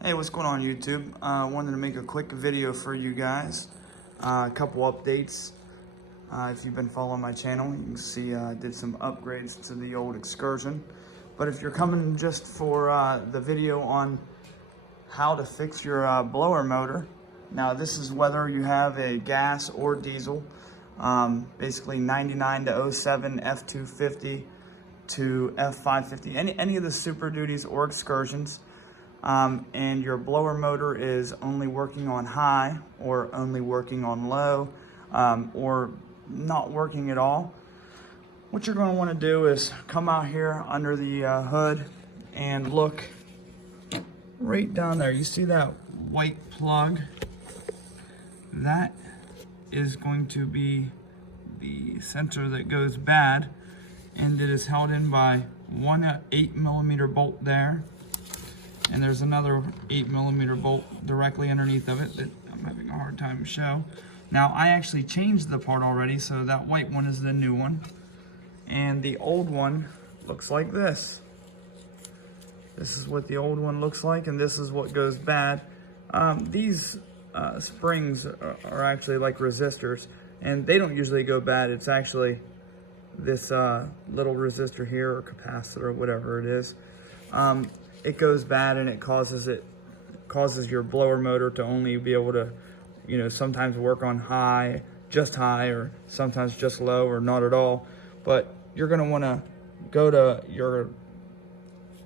Hey, what's going on YouTube? Wanted to make a quick video for you guys. A couple updates. If you've been following my channel, you can see I did some upgrades to the old Excursion. But if you're coming just for the video on how to fix your blower motor, now this is whether you have a gas or diesel, basically 99 to 07 F250 to F550, any of the Super Duties or Excursions. And your blower motor is only working on high or only working on low, or not working at all, what you're going to want to do is come out here under the hood and look right down there. You see that white plug? That is going to be the sensor that goes bad, and it is held in by one 8mm bolt there. And there's another 8mm bolt directly underneath of it that I'm having a hard time to show. Now, I actually changed the part already, so that white one is the new one. And the old one looks like this. This is what the old one looks like, and this is what goes bad. These springs are actually like resistors, and they don't usually go bad. It's actually this little resistor here, or capacitor, or whatever it is. It goes bad, and it causes your blower motor to only be able to, sometimes work on high, just high, or sometimes just low, or not at all. But you're going to want to go to your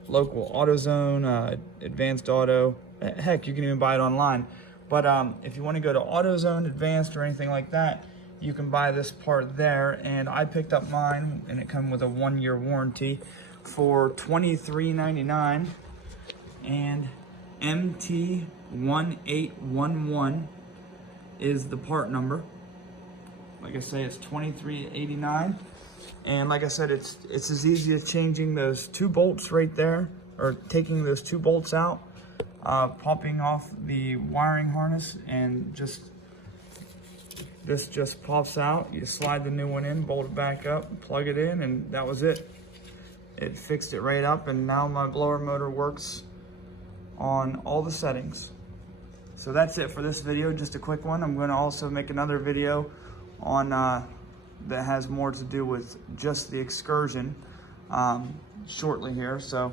local AutoZone, Advanced Auto. Heck, you can even buy it online. But if you want to go to AutoZone, Advanced, or anything like that, you can buy this part there. And I picked up mine, and it comes with a 1-year warranty for $23.99, and MT1811 is the part number. Like I say, it's $23.89, and like I said, it's as easy as changing those 2 bolts right there, or taking those 2 bolts out, popping off the wiring harness, and this just pops out. You slide the new one in, bolt it back up, plug it in, and that was it. It fixed it right up, and now my blower motor works on all the settings. So that's it for this video, just a quick one. I'm going to also make another video on that has more to do with just the Excursion shortly here. So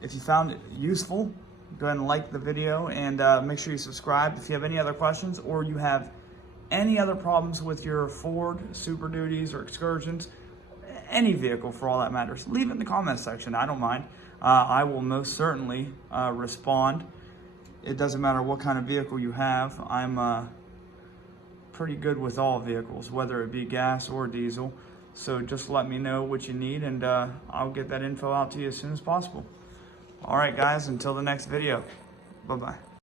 if you found it useful, go ahead and like the video, and make sure you subscribe. If you have any other questions, or you have any other problems with your Ford Super Duties or Excursions, any vehicle for all that matters, leave it in the comment section. I don't mind. I will most certainly respond. It doesn't matter what kind of vehicle you have. I'm pretty good with all vehicles, whether it be gas or diesel. So just let me know what you need, and I'll get that info out to you as soon as possible. All right, guys, until the next video. Bye-bye.